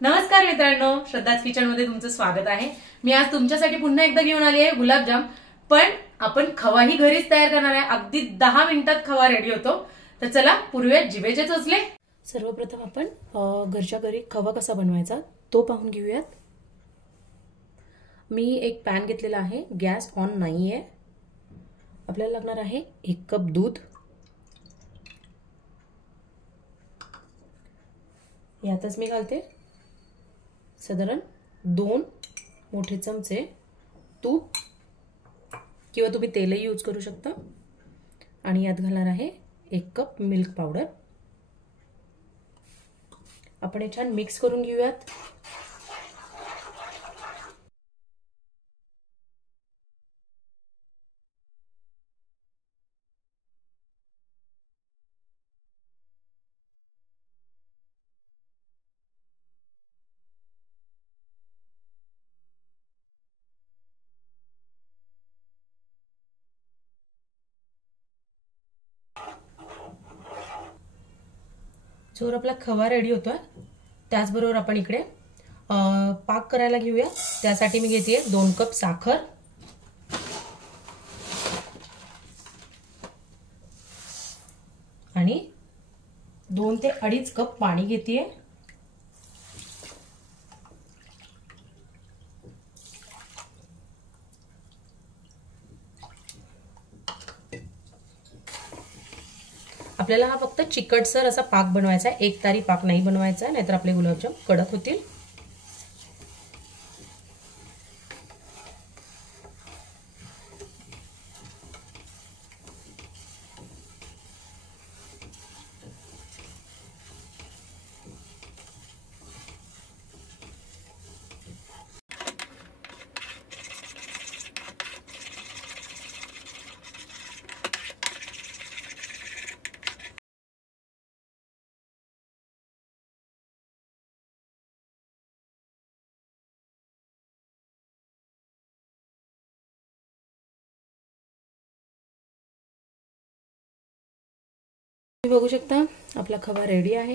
नमस्कार मित्रांनो, श्रद्धाच किचन मध्ये तुमचं स्वागत आहे। मी आज तुमच्यासाठी पुन्हा एकदा घेऊन आली आहे गुलाबजाम। पण आपण खवाही घरीच तयार करणार आहे। अगदी 10 मिनिटात खवा रेडी होतो। तर चला पुरवूया जिभेचे चोचले। सर्वप्रथम आपण घरच्या घरी खवा कसा बनवायचा तो पाहून घेऊयात। मी एक पॅन घेतलेला आहे, गॅस ऑन नाहीये। आपल्याला लागणार आहे 1 कप दूध, यातच मी घालते साधारण 2 मोठे चमचे तूप किंवा तुम्ही तेलही यूज करू शकता। आणि यात घालणार आहे 1 कप मिल्क पावडर। आपण हे छान मिक्स करून घेऊयात। जोर आपला खवा रेडी होतोय, त्याचबरोबर आपण इकडे पाक करायला घेऊया। त्यासाठी मी घेते 2 कप साखर आणि 2 ते 2.5 कप पाणी घेते। आपल्याला हा फक्त चिकटसर असा पाक बनवायचा आहे, एकतारी पाक नाही बनवायचा, नाहीतर आपले गुलाबजाम कडक होतील। तुम्ही बघू शकता आपला खवा रेडी आहे।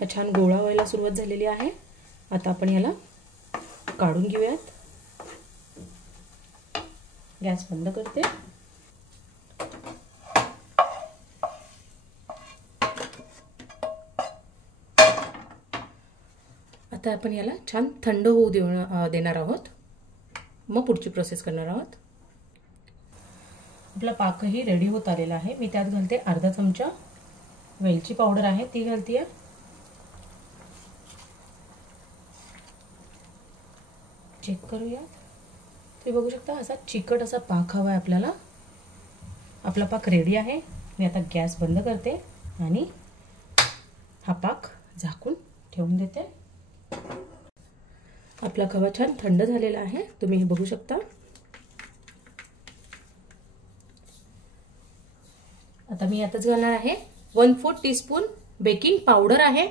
हा छान गोळा व्हायला सुरुवात झालेली आहे। आता आपण याला काढून घेऊयात। गॅस बंद करते। आता आपण याला छान थंड होऊ देणार आहोत, मग पुढची प्रोसेस करणार आहोत। आपला पाकही रेडी होत आलेला आहे। मी त्यात घालते अर्धा चमचा वेलची पावडर आहे, ती घालते। चेक करूया। तुम्ही बघू शकता असा चिकट असा पाक हवा आहे आपल्याला। आपला पाक रेडी आहे। मी आता गॅस बंद करते आणि हा पाक झाकून ठेवून देते। आपला खवा छान थंड झालेला आहे, तुम्ही हे बघू शकता। आता मी यातच घालणार आहे 1/4 टीस्पून बेकिंग पावडर आहे।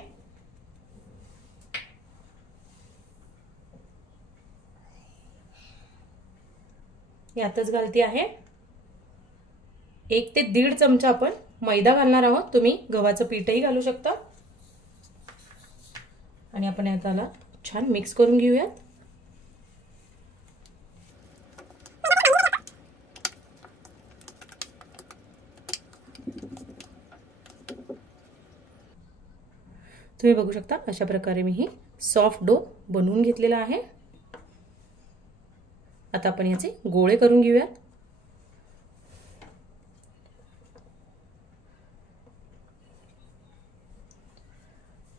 यातच घालते आहे 1 ते 1.5 चमचा आपण मैदा घालणार आहोत। तुम्ही गव्हाचं पीठही घालू शकता। आणि आपण याला छान मिक्स करून घेऊयात। तुम्ही बघू शकता अशा प्रकारे मी ही सॉफ्ट डो बनवून घेतलेला आहे। आता आपण याचे गोळे करून घेऊयात।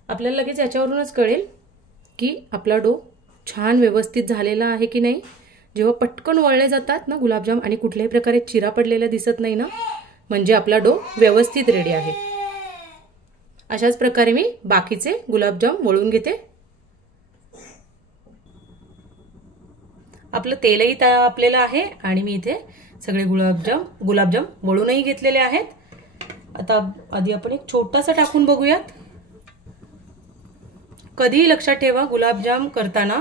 आपल्याला लगेच याच्यावरूनच कळेल की आपला डो छान व्यवस्थित झालेला आहे की नाही। जेव्हा पटकन वळले जातात ना गुलाबजाम आणि कुठल्याही प्रकारे चिरा पडलेला दिसत नाही ना, म्हणजे आपला डो व्यवस्थित रेडी आहे। अशाच प्रकारे मी बाकीचे गुलाबजाम वळून घेते। आपलं तेलही तापलेलं आहे आणि मी इथे सगळे गुलाबजाम वळूनही घेतलेले आहेत। आता आधी आपण एक छोटासा टाकून बघूयात। कधीही लक्षात ठेवा, गुलाबजाम करताना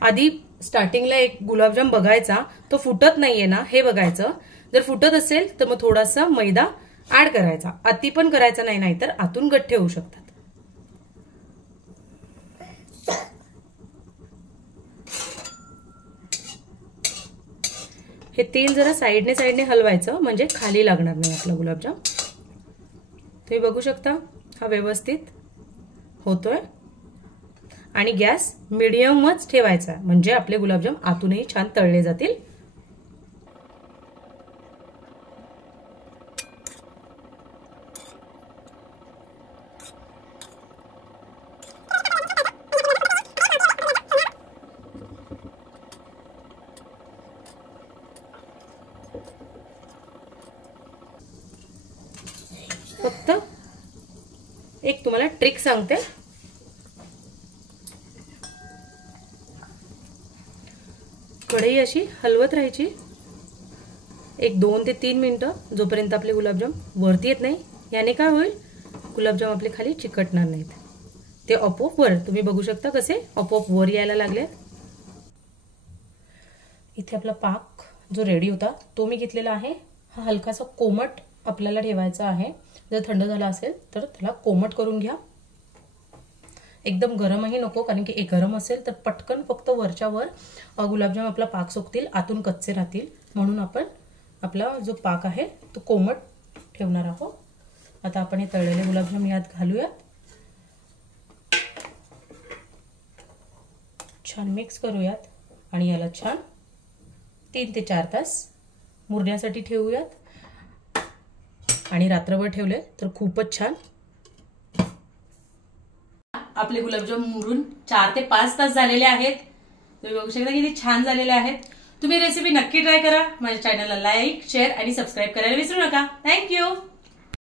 आधी स्टार्टिंगला एक गुलाबजाम बघायचा, तो फुटत नाहीये ना हे बघायचं। जर फुटत असेल तर मग थोडासा मैदा ऍड करायचा, अति पण करायचा नाही, नाहीतर आतून गठ्ठे होऊ शकतात। हे तेल जरा साईडने हलवायचं, म्हणजे खाली लागणार नाही आपला गुलाबजाम. तुम्ही बघू शकता हा व्यवस्थित होतोय. आणि गॅस मीडियमच ठेवायचा, म्हणजे आपले गुलाबजाम आतूनही छान तळले जातील. फक्त एक तुम्हाला ट्रिक सांगते. कढई अशी हलवत राहायची 2 ते 3 मिनिटं, जोपर्यंत आपले गुलाबजाम वरती येत नाही. याने काय होईल, गुलाबजाम आपले खाली चिकटणार नाहीत. ते आपोआप वर, तुम्ही बघू शकता कसे आपोआप वर यायला लागले. इथे आपला पाक जो रेडी होता तो मी घेतलेला आहे. हा हलकासा कोमट आपल्याला ठेवायचा आहे. जर थंड झाला असेल तर त्याला कोमट करून घ्या. एकदम गरमही नको, कारण की गरम असेल तर पटकन फक्त वरच्या वर गुलाबजाम आपला पाक सोकतील, आतून कच्चे राहतील. म्हणून आपण आपला जो पाक आहे तो कोमट ठेवणार आहोत. आता आपण हे तळलेले गुलाबजाम यात घालूयात. छान मिक्स करूयात आणि याला छान 3 ते 4 तास मुरण्यासाठी ठेवूयात. आणि रात्रभर ठेवले तर खूपच छान. आपले गुलाबजाम मुरून 4 ते 5 तास झालेले आहेत. तुम्ही बघू शकता किती छान झालेले आहेत. तुम्ही रेसिपी नक्की ट्राय करा. माझ्या चॅनलला लाईक, शेअर आणि सबस्क्राईब करायला विसरू नका. थँक्यू.